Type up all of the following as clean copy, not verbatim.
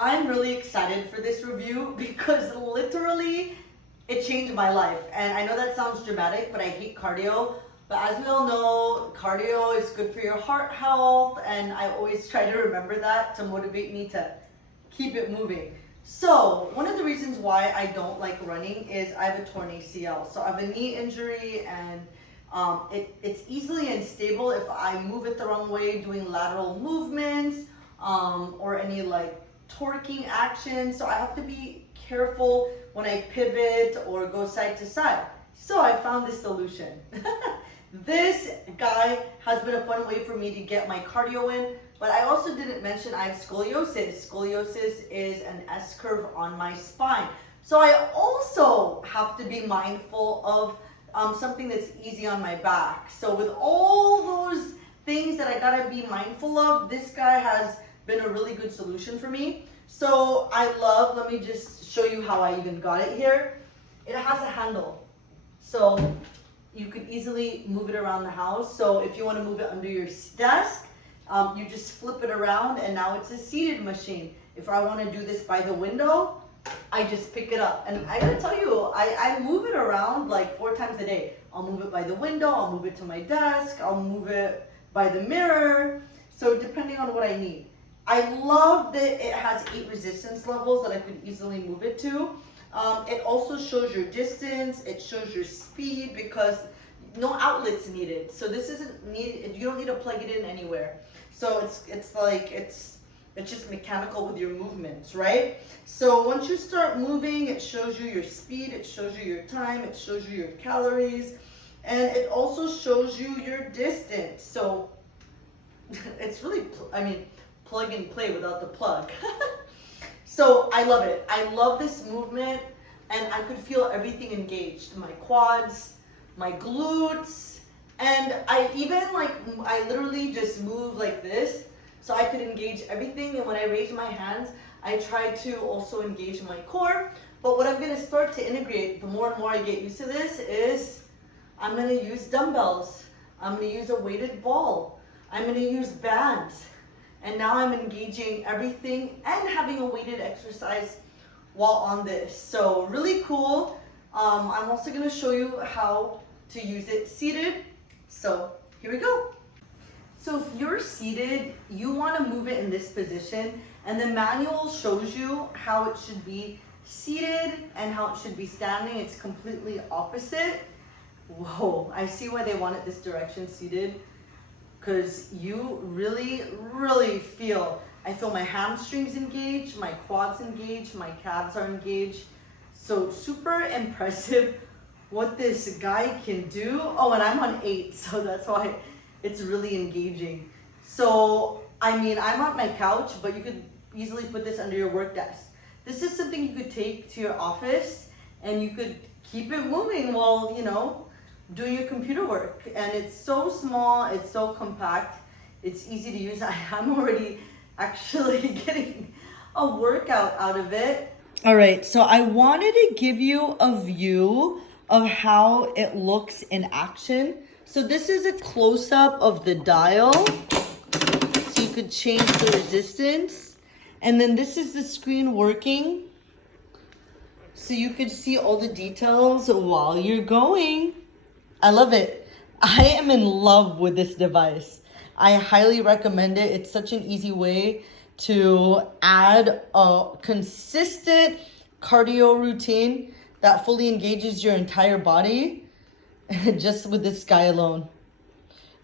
I'm really excited for this review because literally it changed my life. And I know that sounds dramatic, but I hate cardio. But as we all know, cardio is good for your heart health, and I always try to remember that to motivate me to keep it moving. So one of the reasons why I don't like running is I have a torn ACL. So I have a knee injury, and it's easily unstable if I move it the wrong way, doing lateral movements or any like torquing action. So I have to be careful when I pivot or go side to side. So I found this solution. This guy has been a fun way for me to get my cardio in, but I also didn't mention I have scoliosis. Scoliosis is an S-curve on my spine. So I also have to be mindful of something that's easy on my back. So with all those things that I gotta be mindful of, this guy has been a really good solution for me. So let me just show you how I even got it here. It has a handle. So you could easily move it around the house. So if you want to move it under your desk, you just flip it around, and now it's a seated machine. If I want to do this by the window, I just pick it up. And I gotta tell you, I move it around like 4 times a day. I'll move it by the window, I'll move it to my desk, I'll move it by the mirror. So depending on what I need. I love that it has 8 resistance levels that I could easily move it to. It also shows your distance, it shows your speed because no outlets needed. So this isn't needed, you don't need to plug it in anywhere. So it's just mechanical with your movements, right? So once you start moving, it shows you your speed, it shows you your time, it shows you your calories, and it also shows you your distance. So it's really, plug and play without the plug. So I love it. I love this movement, and I could feel everything engaged. My quads, my glutes, and I literally just move like this so I could engage everything. And when I raise my hands, I try to also engage my core. But what I'm gonna start to integrate, the more and more I get used to this, is I'm gonna use dumbbells. I'm gonna use a weighted ball. I'm gonna use bands. And now I'm engaging everything and having a weighted exercise while on this. So really cool. I'm also gonna show you how to use it seated. So here we go. So if you're seated, you wanna move it in this position, and the manual shows you how it should be seated and how it should be standing. It's completely opposite. Whoa, I see why they want it this direction, seated. Because you really feel, I feel my hamstrings engaged, my quads engaged, my calves are engaged. So super impressive what this guy can do. Oh, and I'm on 8, so that's why it's really engaging. So, I'm on my couch, but you could easily put this under your work desk. This is something you could take to your office, and you could keep it moving while, doing your computer work. And it's so small, it's so compact, it's easy to use. I'm already actually getting a workout out of it. All right, so I wanted to give you a view of how it looks in action. So this is a close-up of the dial, so you could change the resistance. And then this is the screen working, so you could see all the details while you're going. I love it. I am in love with this device. I highly recommend it. It's such an easy way to add a consistent cardio routine that fully engages your entire body just with this guy alone.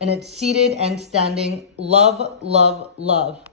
And it's seated and standing. Love, love, love.